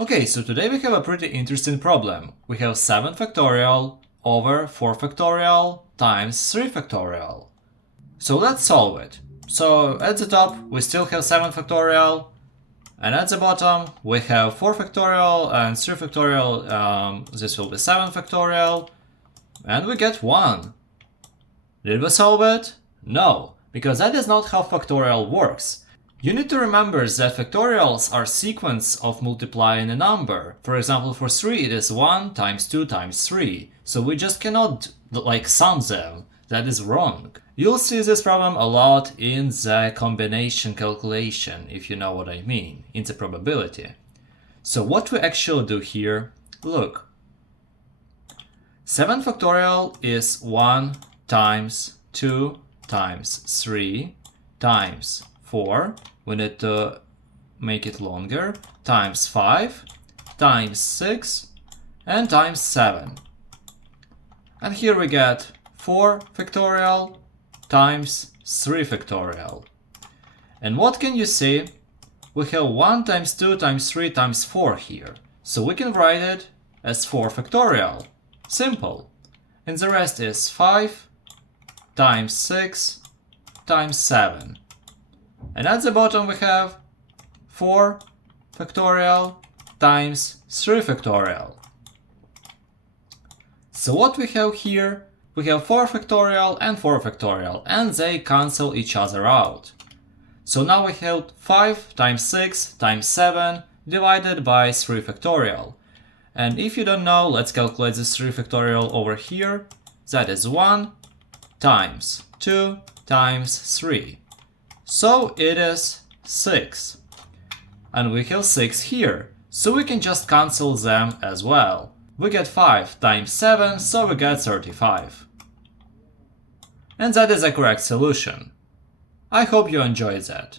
Okay, so today we have a pretty interesting problem. We have 7 factorial over 4 factorial times 3 factorial. So let's solve it. So at the top we still have 7 factorial, and at the bottom we have 4 factorial and 3 factorial. This will be 7 factorial, and we get 1. Did we solve it? No, because that is not how factorial works. You need to remember that factorials are sequence of multiplying a number. For example, for 3 it is 1 times 2 times 3. So we just cannot sum them. That is wrong. You'll see this problem a lot in the combination calculation, if you know what I mean, in the probability. So what we actually do here, look. 7 factorial is 1 times 2 times 3 times 4, we need to make it longer, times 5, times 6, and times 7. And here we get 4 factorial times 3 factorial. And what can you see? We have 1 times 2 times 3 times 4 here. So we can write it as 4 factorial. Simple. And the rest is 5 times 6 times 7. And at the bottom we have 4 factorial times 3 factorial. So what we have here, we have 4 factorial and 4 factorial, and they cancel each other out. So now we have 5 times 6 times 7 divided by 3 factorial. And if you don't know, let's calculate this 3 factorial over here. That is 1 times 2 times 3. So it is 6. And we have 6 here, so we can just cancel them as well. We get 5 times 7, so we get 35. And that is a correct solution. I hope you enjoyed that.